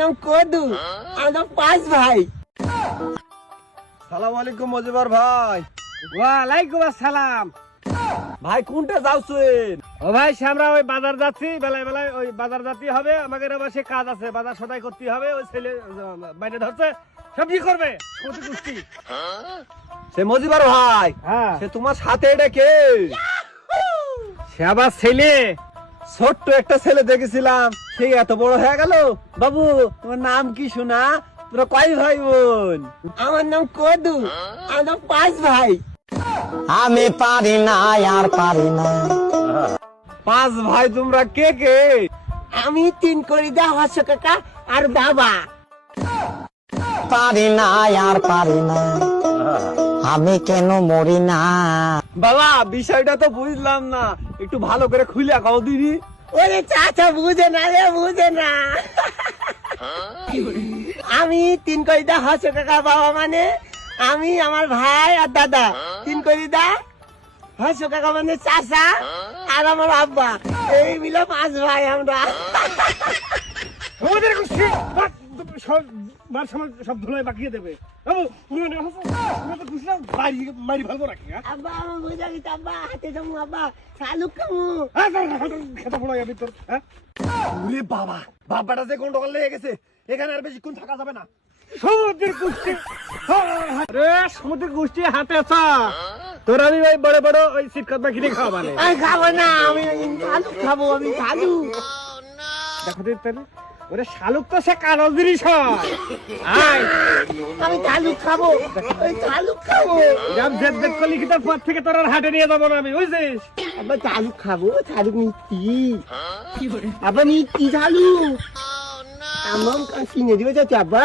নাম কদু, আমরা 5 ভাই। সালাম আলাইকুম মজিবর ভাই। ওয়ালাইকুম আসসালাম। ভাই কোনটা যাচ্ছেন? ও ভাই আমরা ওই বাজার যাচ্ছি, বেলায় বেলায় ওই বাজার যাতে হবে, আমাদের আবার সে কাজ আছে, বাজার সদাই করতে হবে। ওই ছেলে বাইরে ধরছে, সবজি করবে, সবজি কুষ্টি। সে মজিবর ভাই, হ্যাঁ সে তোমার সাথে এটা কে? সে আবার ছেলে। ছোট্ট একটা ছেলে দেখেছিলাম, সেই এত বড় হয়ে গেল। বাবু তোমার নাম কি শোনা? তোরা কয় ভাই বোন? আমার নাম কদু, আমরা 5 ভাই। আমি পারি না আর পারি না। 5 ভাই তোমরা কে কে? আমি 3 করিদা, হর্ষ কাকা আর বাবা। পারি না আর পারি না, আমি কেন মরি না। বাবা বিষয়টা তো বুঝলাম না, একটু ভালো করে খুলে কাও দিদি। ওরে চাচা বুঝে না রে, বুঝে না। আমি 3 করিদা, হর্ষ কাকা বাবা, মানে আমি, আমার ভাই আর দাদা। 3 করিদা, হর্ষ কাকা মানে চাচা আর আমার আব্বা, এই মিলে 5 ভাই আমরা। আমাদের কুষ্টি সব মার সময় সব ধুলোয় বাকিয়ে দেবে। বাবু মারি ভালো রাখি। আব্বা আমার বুঝা গেছে, আব্বা হাতে যাবো, আব্বা শালুক কামু। খেতে পড়ো যাবি তোর। হ্যাঁ ওরে বাবা, বাবাটা যে গন্ডগোল লেগে গেছে, এখানে আর বেশিক্ষণ থাকা যাবে না। সমুদ্রের কুষ্টি, রে সমুদ্রের কুষ্টি হাতে আসা। তোর আমি ওই বড় বড় ওই শীতকাল মাখিয়ে খাওয়া মানে। আমি খাবো না, আমি শালুক খাবো, আমি শালুক। দেখো তো তাহলে, ওরে শালুক তো সে কালো জিনিস হয়। আয় আমি শালুক খাবো, ওই শালুক খাবো। যাম জেদ জেদ করলি কি তোর পর থেকে তোর আর হাটে নিয়ে যাবো না আমি, বুঝছিস? আব্বা শালুক খাবো, শালুক মিষ্টি। আব্বা মিষ্টি শালুক আমার কিনে দিবে চাচা। আব্বা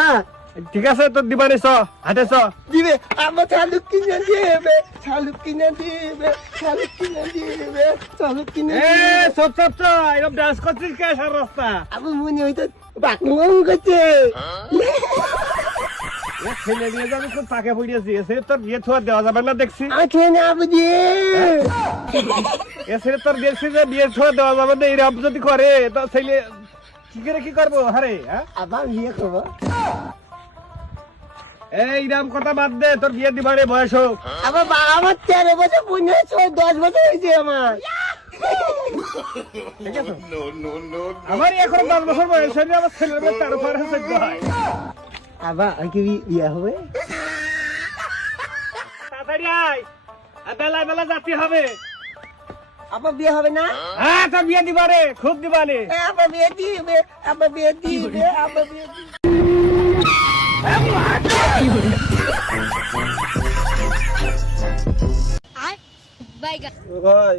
ঠিক আছে তোর দিবানি চ, হাটে চ। দিবে, আব্বা শালুক কিনে দিবে, শালুক কিনে দিবে, শালুক কিনে দিবে, শালুক কিনে এ দিবে। সব সব চ, এরকম ডান্স করছিস কে সার রাস্তা? আব্বা মনে হয়তো বাকুম করছে। এ ছেলে নিয়ে যাবি কোন পাকে পড়িয়েছি, এসে তোর বিয়ে থোয়া দেওয়া যাবে না দেখছি। আছে না আবদি, এসে তোর দেখছি যে বিয়ে থোয়া দেওয়া যাবে না, এরকম যদি করে তো ছেলে কি করে কি করবো? হারে হ্যাঁ আবার বিয়ে করবো। এইরকম কথা বাদ দে, তোর বিয়ে দিবারে বয়স হোক। আবার আমার 13 বছর, 15 10 বছর হয়েছে আমার। ঠিক আছে, আমার এখন 10 বছর বয়স হয়নি, আমার ছেলের বয়স 13 পার হয়ে 14 হয়। আবার কি বিয়ে হবে? তাড়াতাড়ি আয়, আর বেলায় বেলা যাতে হবে। আবার বিয়ে হবে না? হ্যাঁ তোর বিয়ে দিবারে, খুব দিবারে। আবার বিয়ে দিবে, আবার বিয়ে দিবে, আবার বিয়ে দিবে। ভাই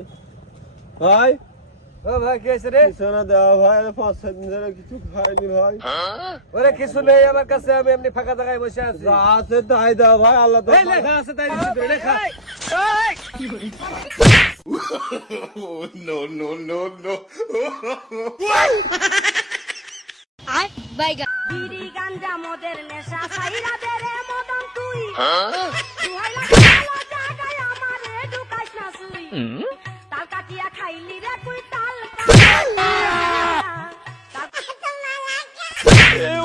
ভাই ও ভাই কি হয়েছে রে? সোনা দেওয়া ভাই, 5-6 দিন ধরে কিছু খাইনি ভাই। ওরে কিছু নেই আমার কাছে, আমি এমনি ফাঁকা জায়গায় বসে আছি। যা আছে তাই দাও ভাই, আল্লাহ তো এই লেখা আছে তাই দিছি তো, লেখা। বিড়ি গাঞ্জা মদের নেশা সাইরা দে রে মদন তুই জায়গায় আমারে ঢুকাইস না সুই তাল কাটিয়া খাইলি রে তুই তাল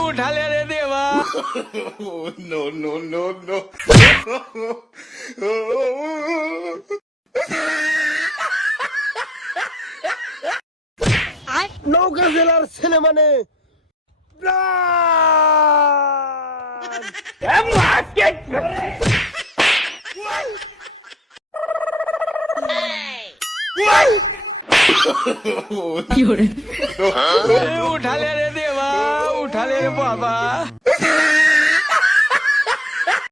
উঠালে রে দেবা। নৌকা জেলার ছেলে মানে উঠালে রে দেবা, উঠালে রে বাবা।